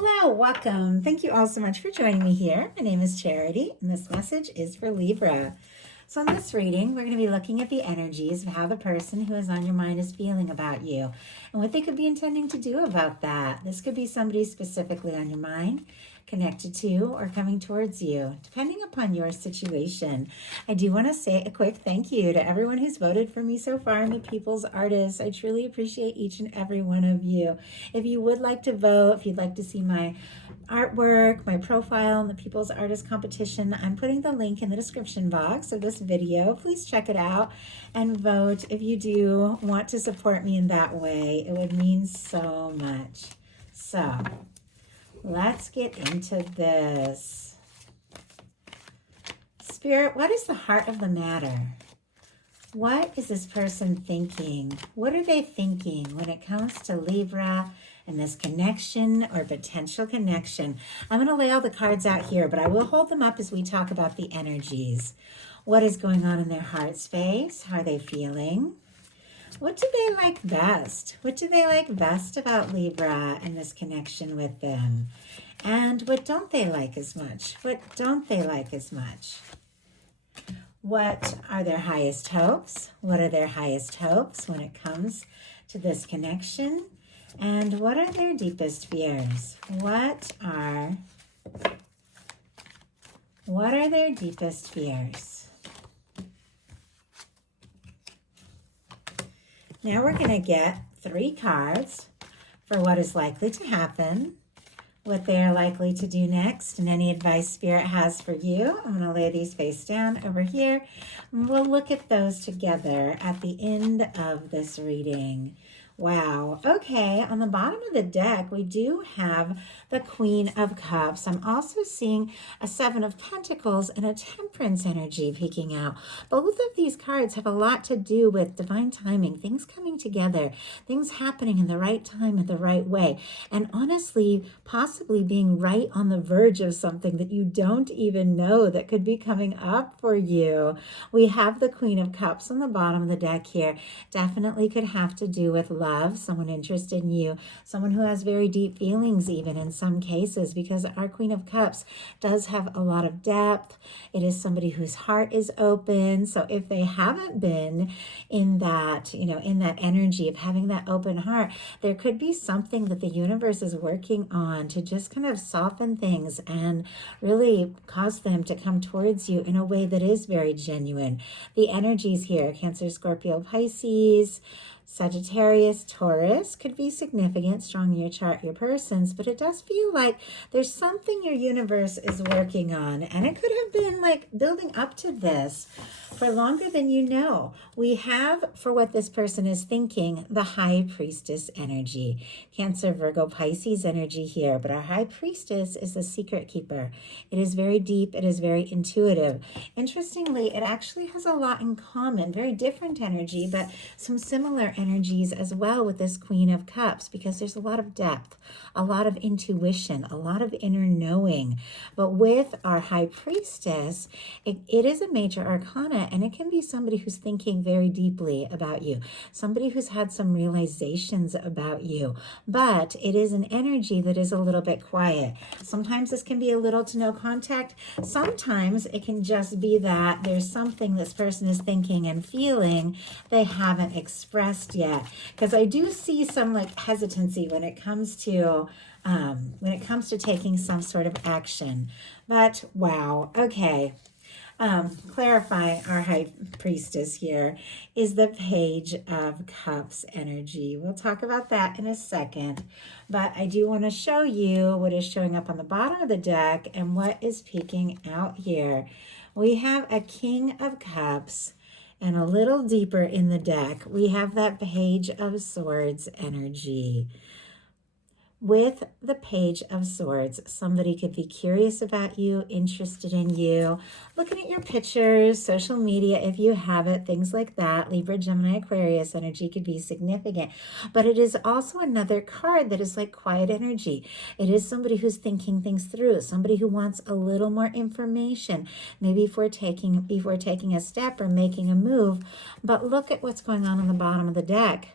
Hello, welcome. Thank you all so much for joining me here. My name is Charity, and this message is for Libra. So in this reading, we're going to be looking at the energies of how the person who is on your mind is feeling about you and what they could be intending to do about that. This could be somebody specifically on your mind, connected to, or coming towards you, depending upon your situation. I do want to say a quick thank you to everyone who's voted for me so far in the People's Artists. I truly appreciate each and every one of you. If you would like to vote, if you'd like to see my artwork, my profile in the People's Artist Competition, I'm putting the link in the description box of this video. Please check it out and vote if you do want to support me in that way. It would mean so much. So let's get into this. Spirit, what is the heart of the matter? What is this person thinking? What are they thinking when it comes to Libra and this connection or potential connection? I'm going to lay all the cards out here, but I will hold them up as we talk about the energies. What is going on in their heart space? How are they feeling? What do they like best? What do they like best about Libra and this connection with them? And what don't they like as much? What don't they like as much? What are their highest hopes? What are their highest hopes when it comes to this connection? And what are their deepest fears? What are their deepest fears? Now we're going to get 3 cards for what is likely to happen, what they are likely to do next, and any advice Spirit has for you. I'm going to lay these face down over here, and we'll look at those together at the end of this reading. Wow. Okay, on the bottom of the deck, we do have the Queen of Cups. I'm also seeing a 7 of Pentacles and a Temperance energy peeking out. Both of these cards have a lot to do with divine timing, things coming together, things happening in the right time, in the right way, and honestly, possibly being right on the verge of something that you don't even know that could be coming up for you. We have the Queen of Cups on the bottom of the deck here. Definitely could have to do with love, someone interested in you, someone who has very deep feelings even in some cases, because our Queen of Cups does have a lot of depth. It is somebody whose heart is open. So if they haven't been in that, in that energy of having that open heart, there could be something that the universe is working on to just kind of soften things and really cause them to come towards you in a way that is very genuine. The energies here, Cancer, Scorpio, Pisces, Sagittarius, Taurus could be significant, strong in your chart, your persons, but it does feel like there's something your universe is working on, and it could have been like building up to this for longer than you know. We have, for what this person is thinking, the High Priestess energy. Cancer, Virgo, Pisces energy here, but our High Priestess is the secret keeper. It is very deep. It is very intuitive. Interestingly, it actually has a lot in common, very different energy, but some similar energies as well with this Queen of Cups, because there's a lot of depth, a lot of intuition, a lot of inner knowing. But with our High Priestess, it is a major arcana, and it can be somebody who's thinking very deeply about you, somebody who's had some realizations about you, but it is an energy that is a little bit quiet. Sometimes this can be a little to no contact. Sometimes it can just be that there's something this person is thinking and feeling they haven't expressed yet, because I do see some like hesitancy when it comes to taking some sort of action. But wow, okay. Clarifying our High Priestess here is the Page of Cups energy. We'll talk about that in a second, but I do want to show you what is showing up on the bottom of the deck and what is peeking out here. We have a King of Cups, and a little deeper in the deck, we have that Page of Swords energy. With the Page of Swords, somebody could be curious about you, interested in you, looking at your pictures, social media, if you have it, things like that. Libra, Gemini, Aquarius energy could be significant. But it is also another card that is like quiet energy. It is somebody who's thinking things through, somebody who wants a little more information, maybe before taking a step or making a move. But look at what's going on the bottom of the deck.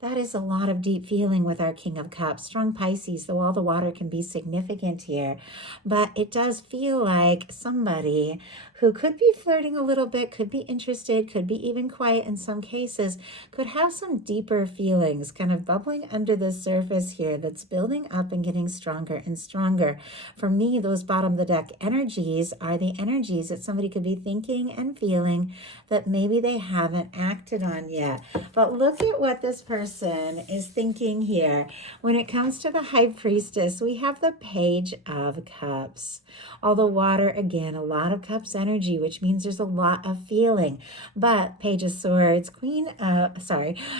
That is a lot of deep feeling with our King of Cups. Strong Pisces, though all the water can be significant here. But it does feel like somebody who could be flirting a little bit, could be interested, could be even quiet in some cases, could have some deeper feelings kind of bubbling under the surface here that's building up and getting stronger and stronger. For me, those bottom of the deck energies are the energies that somebody could be thinking and feeling that maybe they haven't acted on yet. But look at what this person is thinking here. When it comes to the High Priestess, we have the Page of Cups. All the water, again, a lot of Cups energy, which means there's a lot of feeling. But Page of Swords, I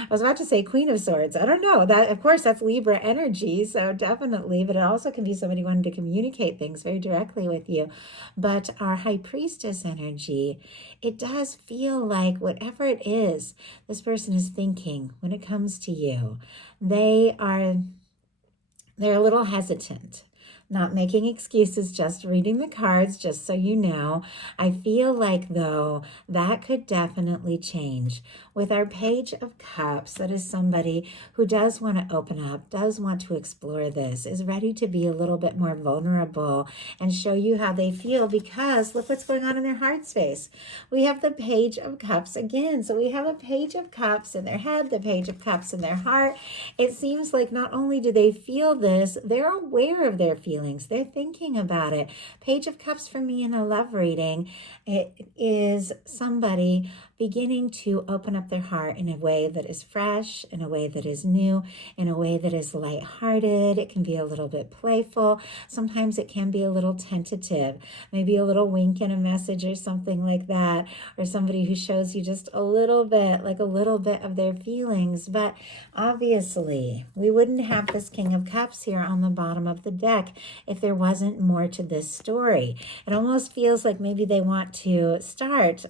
was about to say Queen of Swords. I don't know. That, of course, that's Libra energy, so definitely. But it also can be somebody wanting to communicate things very directly with you. But our High Priestess energy, it does feel like whatever it is this person is thinking when it comes to you, they're a little hesitant. Not making excuses, just reading the cards, just so you know. I feel like, though, that could definitely change. With our Page of Cups, that is somebody who does want to open up, does want to explore this, is ready to be a little bit more vulnerable and show you how they feel, because look what's going on in their heart space. We have the Page of Cups again. So we have a Page of Cups in their head, the Page of Cups in their heart. It seems like not only do they feel this, they're aware of their feelings. They're thinking about it. Page of Cups for me in a love reading, it is somebody beginning to open up their heart in a way that is fresh, in a way that is new, in a way that is lighthearted. It can be a little bit playful. Sometimes it can be a little tentative, maybe a little wink in a message or something like that, or somebody who shows you just a little bit, like a little bit of their feelings. But obviously, we wouldn't have this King of Cups here on the bottom of the deck if there wasn't more to this story. It almost feels like maybe they want to start,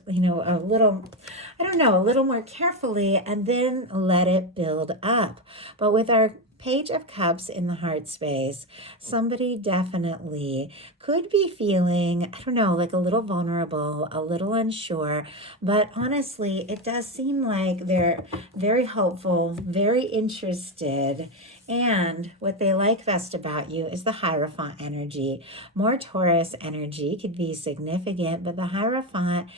a little more carefully and then let it build up. But with our Page of Cups in the heart space, somebody definitely could be feeling, like a little vulnerable, a little unsure, but honestly, it does seem like they're very hopeful, very interested, and what they like best about you is the Hierophant energy. More Taurus energy could be significant, but the Hierophant,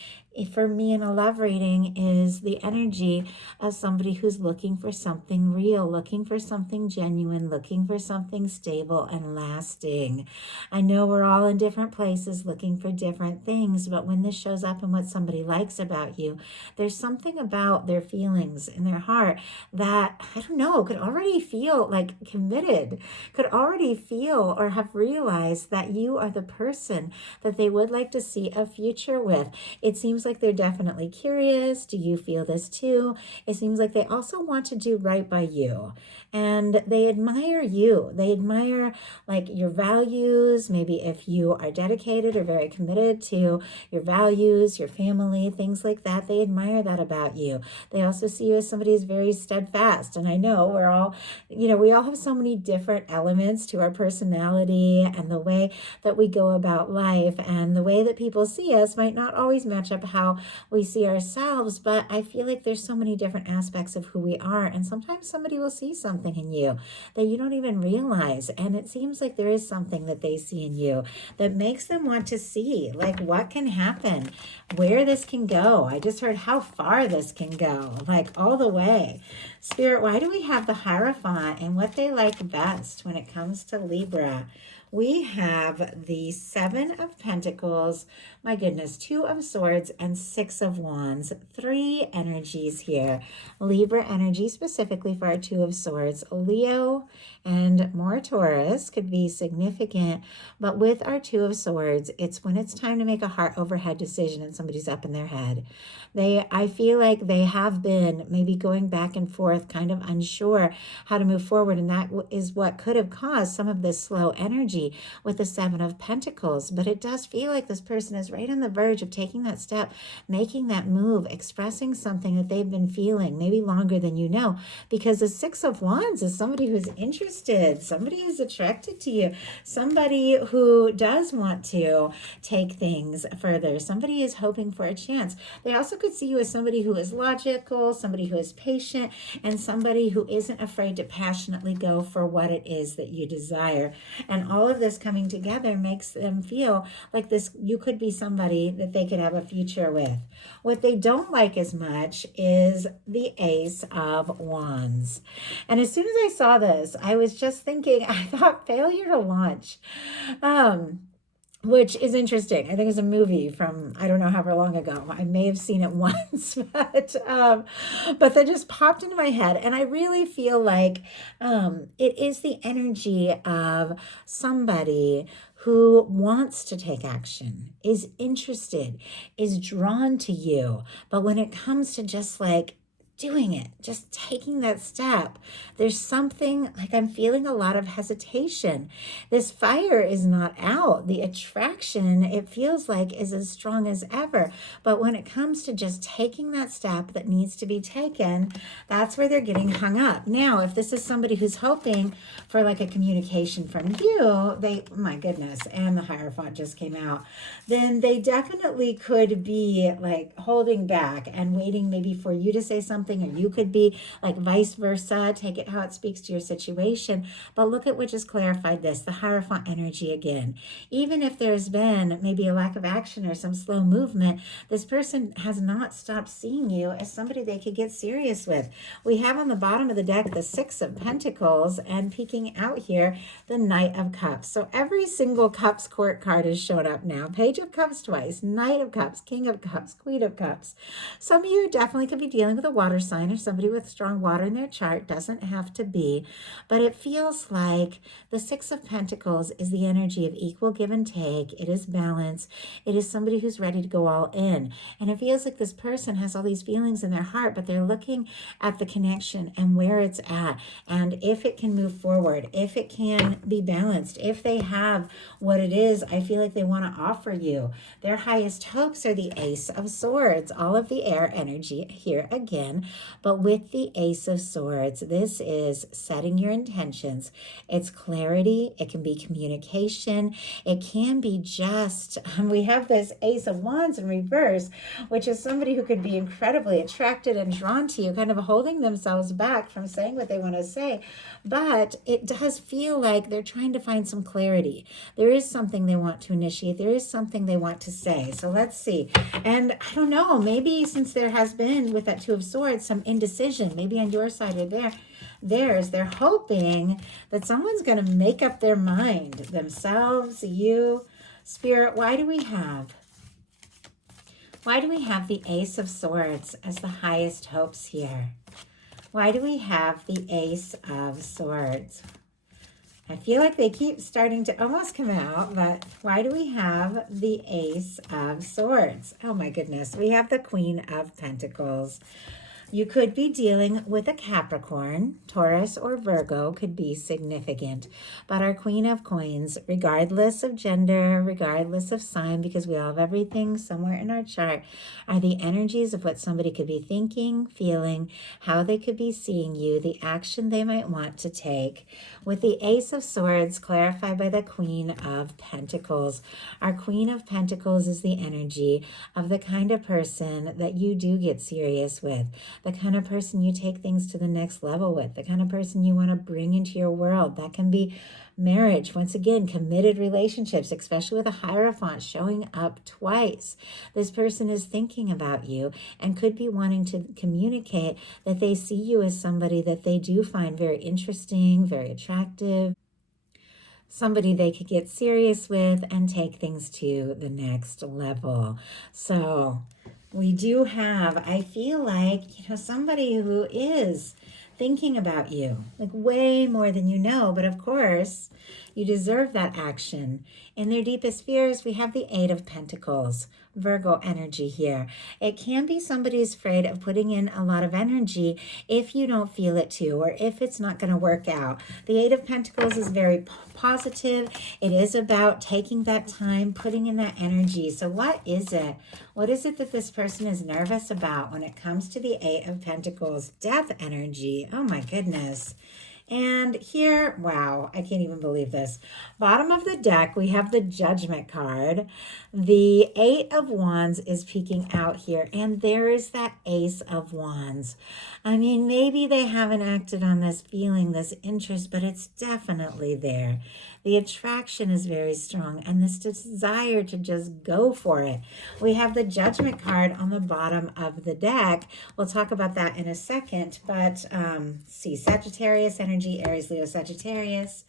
for me in a love reading, is the energy of somebody who's looking for something real, looking for something genuine, looking for something stable and lasting. I know we're all in different places looking for different things, but when this shows up in what somebody likes about you, there's something about their feelings in their heart that, could already feel like committed, could already feel or have realized that you are the person that they would like to see a future with. It seems like they're definitely curious. Do you feel this too? It seems like they also want to do right by you, and they admire you. They admire like your values. Maybe if you are dedicated or very committed to your values, your family, things like that, they admire that about you. They also see you as somebody who's very steadfast. And I know we're all, we all have so many different elements to our personality, and the way that we go about life and the way that people see us might not always match up how we see ourselves. But I feel like there's so many different aspects of who we are. And sometimes somebody will see something in you that you don't even realize. And it seems like there is something that they see in you that makes them want to see like what can happen, where this can go. I just heard how far this can go, like all the way. Spirit, why do we have the Hierophant and what they like best when it comes to Libra? We have the Seven of Pentacles, my goodness, Two of Swords, and Six of Wands. Three energies here. Libra energy specifically for our Two of Swords. Leo and more Taurus could be significant, but with our Two of Swords, it's when it's time to make a heart over head decision and somebody's up in their head. I feel like they have been maybe going back and forth, kind of unsure how to move forward, and that is what could have caused some of this slow energy with the Seven of Pentacles. But it does feel like this person is right on the verge of taking that step making that move, expressing something that they've been feeling, maybe longer than you know, because the Six of Wands is somebody who's interested, somebody who's attracted to you, somebody who does want to take things further, somebody is hoping for a chance. They also could see you as somebody who is logical, somebody who is patient, and somebody who isn't afraid to passionately go for what it is that you desire. And all of this coming together makes them feel like this, you could be somebody that they could have a future with. What they don't like as much is the Ace of Wands. And as soon as I saw this, I was just thinking, I thought failure to launch. Which is interesting. I think it's a movie from, I don't know however long ago. I may have seen it once, but that just popped into my head. And I really feel like it is the energy of somebody who wants to take action, is interested, is drawn to you. But when it comes to just like doing it, just taking that step, there's something like I'm feeling a lot of hesitation. This fire is not out. The attraction, it feels like, is as strong as ever. But when it comes to just taking that step that needs to be taken, that's where they're getting hung up. Now, if this is somebody who's hoping for like a communication from you, they, my goodness, and the Hierophant just came out, then they definitely could be like holding back and waiting maybe for you to say something, or you could be like vice versa. Take it how it speaks to your situation. But look at what just clarified this, the Hierophant energy again. Even if there's been maybe a lack of action or some slow movement, this person has not stopped seeing you as somebody they could get serious with. We have on the bottom of the deck the Six of Pentacles, and peeking out here, the Knight of Cups. So every single Cups court card is showing up now. Page of Cups twice, Knight of Cups, King of Cups, Queen of Cups. Some of you definitely could be dealing with a water sign or somebody with strong water in their chart. Doesn't have to be, but it feels like the Six of Pentacles is the energy of equal give and take. It is balance. It is somebody who's ready to go all in. And it feels like this person has all these feelings in their heart, but they're looking at the connection and where it's at, and if it can move forward, if it can be balanced, if they have what it is I feel like they want to offer you. Their highest hopes are the Ace of Swords, all of the air energy here again. But with the Ace of Swords, this is setting your intentions. It's clarity. It can be communication. It can be just, we have this Ace of Wands in reverse, which is somebody who could be incredibly attracted and drawn to you, kind of holding themselves back from saying what they want to say. But it does feel like they're trying to find some clarity. There is something they want to initiate. There is something they want to say. So let's see. And I don't know, maybe since there has been with that Two of Swords some indecision, maybe on your side or theirs, they're hoping that someone's going to make up their mind, themselves, you, Spirit. Why do we have the Ace of Swords as the highest hopes here? Why do we have the Ace of Swords? I feel like they keep starting to almost come out, but why do we have the Ace of Swords? Oh my goodness. We have the Queen of Pentacles. You could be dealing with a Capricorn, Taurus, or Virgo could be significant. But our Queen of Coins, regardless of gender, regardless of sign, because we all have everything somewhere in our chart, are the energies of what somebody could be thinking, feeling, how they could be seeing you, the action they might want to take. With the Ace of Swords clarified by the Queen of Pentacles, our Queen of Pentacles is the energy of the kind of person that you do get serious with, the kind of person you take things to the next level with, the kind of person you want to bring into your world. That can be marriage, once again, committed relationships, especially with a Hierophant showing up twice. This person is thinking about you and could be wanting to communicate that they see you as somebody that they do find very interesting, very attractive, somebody they could get serious with and take things to the next level. So we do have, I feel like, somebody who is thinking about you, like way more than you know. But of course, You deserve that action. In their deepest fears, we have the Eight of Pentacles, Virgo energy here. It can be somebody's afraid of putting in a lot of energy if you don't feel it too, or if it's not going to work out. The Eight of Pentacles is very positive. It is about taking that time, putting in that energy. So what is it? What is it that this person is nervous about when it comes to the Eight of Pentacles? Death energy. Oh my goodness. And here, wow, I can't even believe this. Bottom of the deck, we have the Judgment card. The Eight of Wands is peeking out here, and there is that Ace of Wands. I mean, maybe they haven't acted on this feeling, this interest, but it's definitely there. The attraction is very strong, and this desire to just go for it. We have the Judgment card on the bottom of the deck. We'll talk about that in a second, but see, Sagittarius energy, Aries, Leo, Sagittarius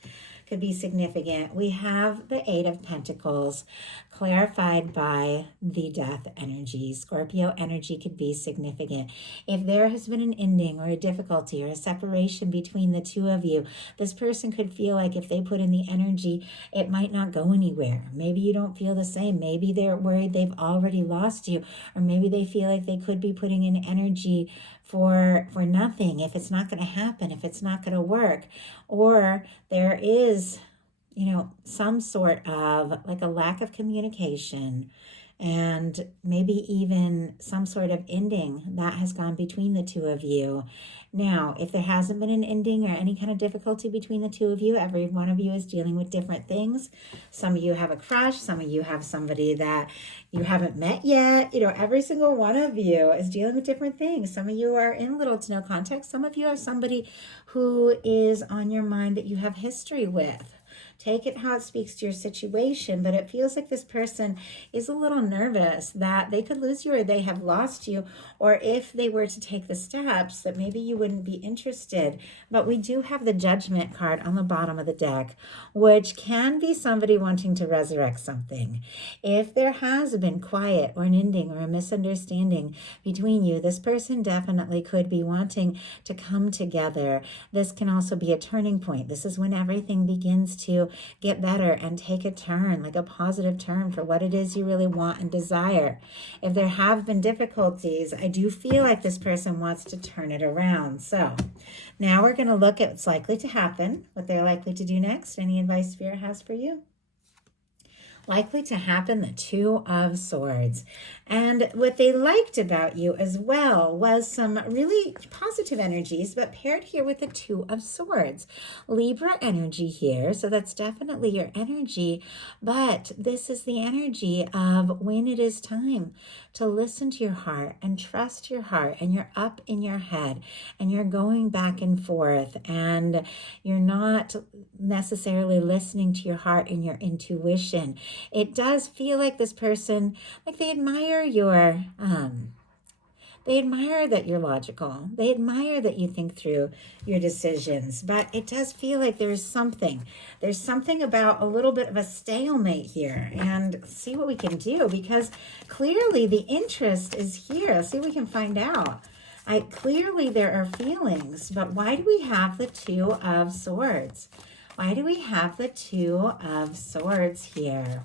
could be significant. We have the Eight of Pentacles clarified by the Death energy. Scorpio energy could be significant. If there has been an ending or a difficulty or a separation between the two of you, this person could feel like if they put in the energy, it might not go anywhere. Maybe you don't feel the same. Maybe they're worried they've already lost you, or maybe they feel like they could be putting in energy for nothing, if it's not going to happen, if it's not going to work. Or there is, you know, some sort of like a lack of communication, and maybe even some sort of ending that has gone between the two of you. Now, if there hasn't been an ending or any kind of difficulty between the two of you, every one of you is dealing with different things. Some of you have a crush. Some of you have somebody that you haven't met yet. You know, every single one of you is dealing with different things. Some of you are in little to no contact. Some of you have somebody who is on your mind that you have history with. Take it how it speaks to your situation, but it feels like this person is a little nervous that they could lose you, or they have lost you, or if they were to take the steps, that maybe you wouldn't be interested. But we do have the Judgment card on the bottom of the deck, which can be somebody wanting to resurrect something. If there has been quiet or an ending or a misunderstanding between you, this person definitely could be wanting to come together. This can also be a turning point. This is when everything begins to get better and take a turn, like a positive turn for what it is you really want and desire. If there have been difficulties, I do feel like this person wants to turn it around. So now we're going to look at what's likely to happen, what they're likely to do next. Any advice Spirit has for you? Likely to happen, the Two of Swords. And what they liked about you as well was some really positive energies, but paired here with the Two of Swords. Libra energy here, so that's definitely your energy, but this is the energy of when it is time to listen to your heart and trust your heart, and you're up in your head and you're going back and forth and you're not necessarily listening to your heart and your intuition. It does feel like this person, like they admire they admire that you're logical. They admire that you think through your decisions. But it does feel like there's something about a little bit of a stalemate here. And see what we can do, because clearly the interest is here. Let's see what we can find out. Clearly there are feelings, but why do we have the Two of Swords? Why do we have the Two of Swords here?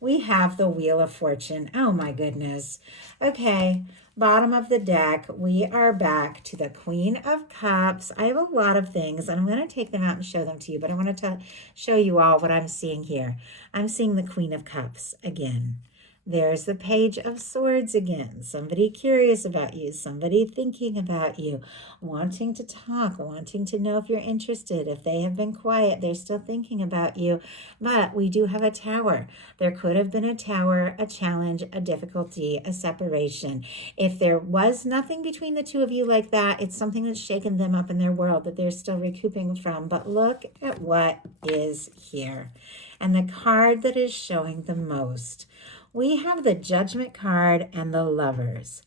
We have the Wheel of Fortune. Oh my goodness. Okay, bottom of the deck, we are back to the Queen of Cups. I have a lot of things, and I'm going to take them out and show them to you, but I want to show you all what I'm seeing here. I'm seeing the Queen of Cups again. There's the Page of Swords again. Somebody curious about you, somebody thinking about you, wanting to talk, wanting to know if you're interested. If they have been quiet, they're still thinking about you. But we do have a Tower. There could have been a Tower, a challenge, a difficulty, a separation. If there was nothing between the two of you like that, it's something that's shaken them up in their world that they're still recouping from. But look at what is here. And the card that is showing the most. We have the Judgment card and the Lovers.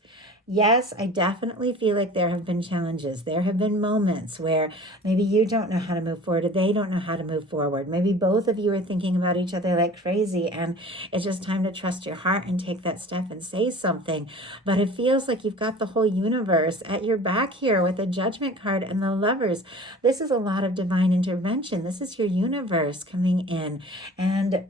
Yes, I definitely feel like there have been challenges. There have been moments where maybe you don't know how to move forward or they don't know how to move forward. Maybe both of you are thinking about each other like crazy and it's just time to trust your heart and take that step and say something. But it feels like you've got the whole universe at your back here with the Judgment card and the Lovers. This is a lot of divine intervention. This is your universe coming in and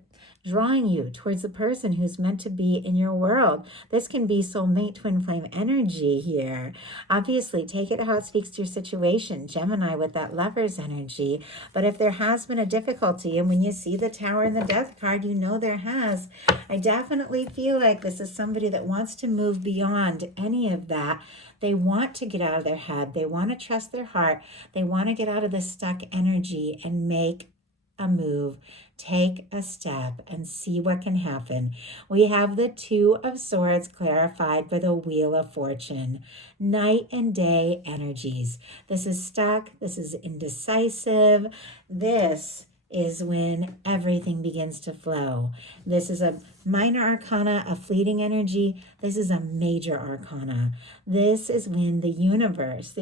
drawing you towards the person who's meant to be in your world. This can be soulmate twin flame energy here. Obviously, take it how it speaks to your situation. Gemini with that Lover's energy. But if there has been a difficulty, and when you see the Tower and the Death card, you know there has. I definitely feel like this is somebody that wants to move beyond any of that. They want to get out of their head. They want to trust their heart. They want to get out of this stuck energy and make a move. Take a step and see what can happen. We have the Two of Swords clarified by the Wheel of Fortune. Night and day energies. This is stuck. This is indecisive. This is when everything begins to flow. This is a minor arcana, a fleeting energy. This is a major arcana. This is when the universe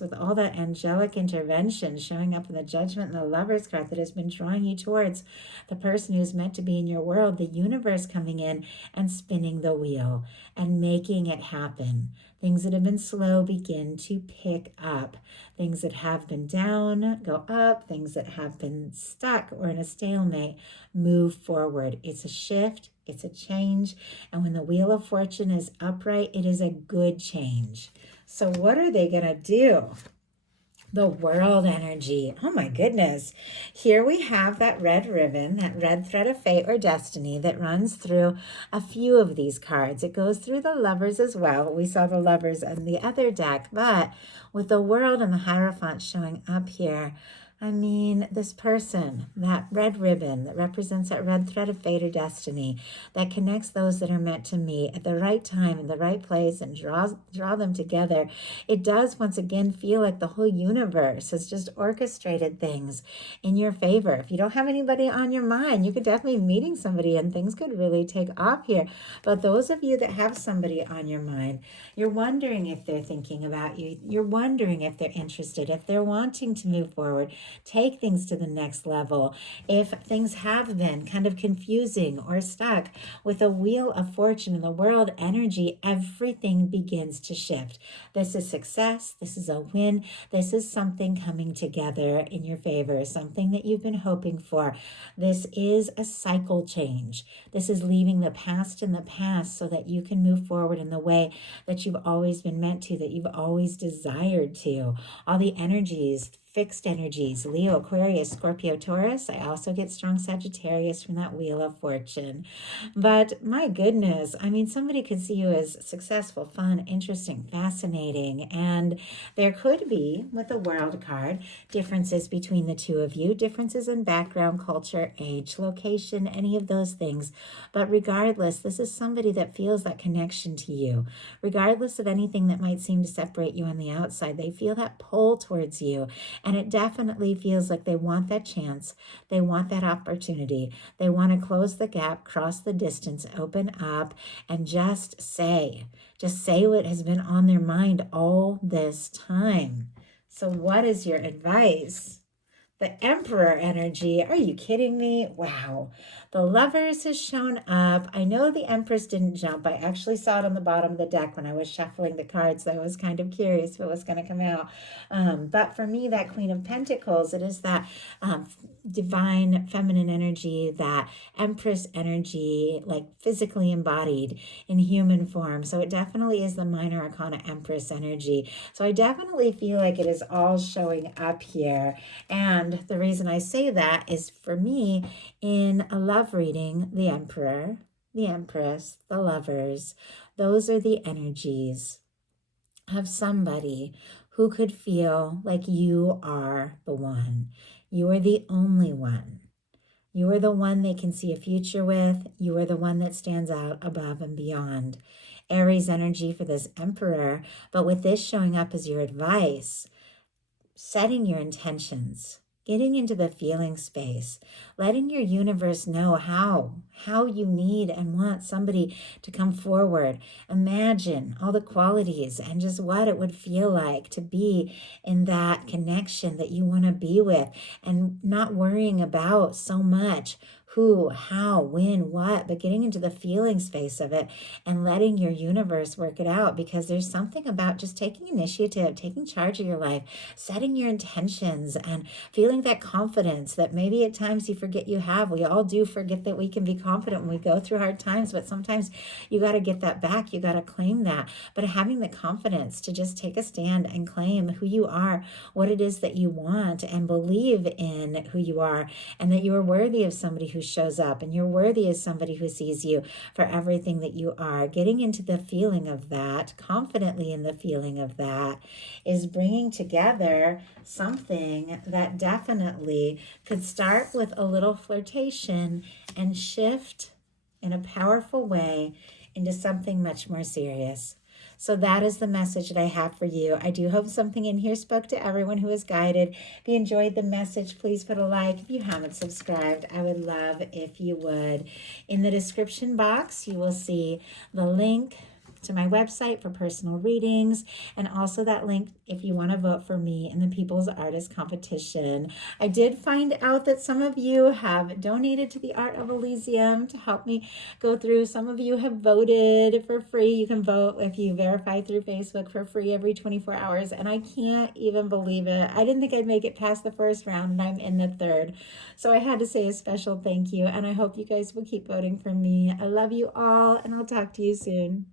with all that angelic intervention showing up in the Judgment and the Lover's card that has been drawing you towards the person who's meant to be in your world, the universe coming in and spinning the wheel and making it happen. Things that have been slow begin to pick up. Things that have been down go up. Things that have been stuck or in a stalemate move forward. It's a shift. It's a change. And when the Wheel of Fortune is upright, it is a good change. So what are they going to do? The World energy. Oh my goodness. Here we have that red ribbon, that red thread of fate or destiny that runs through a few of these cards. It goes through the Lovers as well. We saw the Lovers in the other deck, but with the World and the Hierophant showing up here, I mean, this person, that red ribbon that represents that red thread of fate or destiny that connects those that are meant to meet at the right time in the right place and draw them together. It does once again feel like the whole universe has just orchestrated things in your favor. If you don't have anybody on your mind, you could definitely be meeting somebody and things could really take off here. But those of you that have somebody on your mind, you're wondering if they're thinking about you. You're wondering if they're interested, if they're wanting to move forward, take things to the next level. If things have been kind of confusing or stuck with a Wheel of Fortune and the World energy, everything begins to shift. This is success. This is a win. This is something coming together in your favor, something that you've been hoping for. This is a cycle change. This is leaving the past in the past so that you can move forward in the way that you've always been meant to, that you've always desired to. All the energies, fixed energies, Leo, Aquarius, Scorpio, Taurus. I also get strong Sagittarius from that Wheel of Fortune. But my goodness, I mean, somebody could see you as successful, fun, interesting, fascinating. And there could be, with the World card, differences between the two of you, differences in background, culture, age, location, any of those things. But regardless, this is somebody that feels that connection to you. Regardless of anything that might seem to separate you on the outside, they feel that pull towards you. And it definitely feels like they want that chance. They want that opportunity. They want to close the gap, cross the distance, open up, and just say what has been on their mind all this time. So what is your advice? The Emperor energy. Are you kidding me? Wow. The Lovers has shown up. I know the Empress didn't jump. I actually saw it on the bottom of the deck when I was shuffling the cards. So I was kind of curious if it was going to come out. But for me, that Queen of Pentacles, it is that divine feminine energy, that Empress energy, like physically embodied in human form. So it definitely is the minor arcana Empress energy. So I definitely feel like it is all showing up here. And the reason I say that is, for me, in a love reading, the Emperor, the Empress, the Lovers, those are the energies of somebody who could feel like you are the one. You are the only one. You are the one they can see a future with. You are the one that stands out above and beyond. Aries energy for this Emperor, but with this showing up as your advice, setting your intentions, getting into the feeling space, letting your universe know how you need and want somebody to come forward. Imagine all the qualities and just what it would feel like to be in that connection that you want to be with, and not worrying about so much who, how, when, what, but getting into the feeling space of it and letting your universe work it out, because there's something about just taking initiative, taking charge of your life, setting your intentions, and feeling that confidence that maybe at times you forget you have. We all do forget that we can be confident when we go through hard times, but sometimes you got to get that back. You got to claim that. But having the confidence to just take a stand and claim who you are, what it is that you want, and believe in who you are, and that you are worthy of somebody who shows up, and you're worthy of somebody who sees you for everything that you are. Getting into the feeling of that, confidently in the feeling of that, is bringing together something that definitely could start with a little flirtation and shift in a powerful way into something much more serious. So that is the message that I have for you. I do hope something in here spoke to everyone who was guided. If you enjoyed the message, please put a like. If you haven't subscribed, I would love if you would. In the description box, you will see the link to my website for personal readings, and also that link if you want to vote for me in the People's Artist Competition. I did find out that some of you have donated to the Art of Elysium to help me go through. Some of you have voted for free. You can vote if you verify through Facebook for free every 24 hours, and I can't even believe it. I didn't think I'd make it past the first round, and I'm in the third. So I had to say a special thank you, and I hope you guys will keep voting for me. I love you all, and I'll talk to you soon.